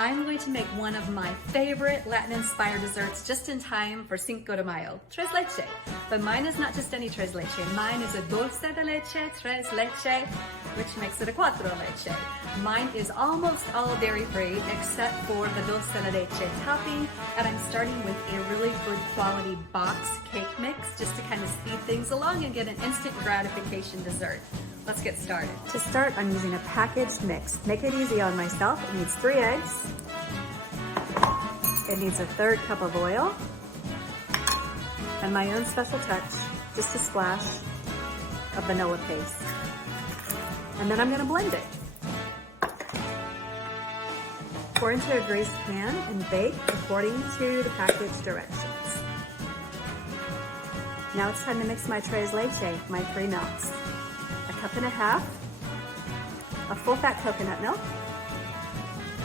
I'm going to make one of my favorite Latin-inspired desserts just in time for Cinco de Mayo, Tres Leche. But mine is not just any Tres Leche. Mine is a Dulce de Leche, Tres Leche, which makes it a Cuatro Leche. Mine is almost all dairy-free except for the Dulce de Leche topping, and I'm starting with a really good quality box cake mix just to kind of speed things along and get an instant gratification dessert. Let's get started. To start, I'm using a packaged mix. Make it easy on myself. It needs 3 eggs. It needs a 1/3 cup of oil. And my own special touch, just a splash of vanilla paste. And then I'm gonna blend it. Pour into a greased pan and bake according to the package directions. Now it's time to mix my Tres Leche, my 3 milks. 1.5 cups, a full fat coconut milk,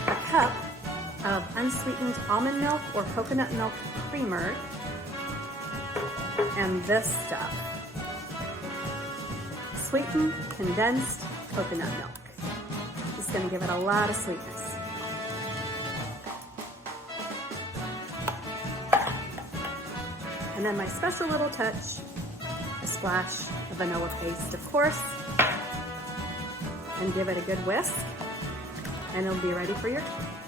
a cup of unsweetened almond milk or coconut milk creamer, and this stuff, sweetened condensed coconut milk. It's going to give it a lot of sweetness. And then my special little touch, a splash of vanilla paste, of course, and give it a good whisk, and it'll be ready for your cake.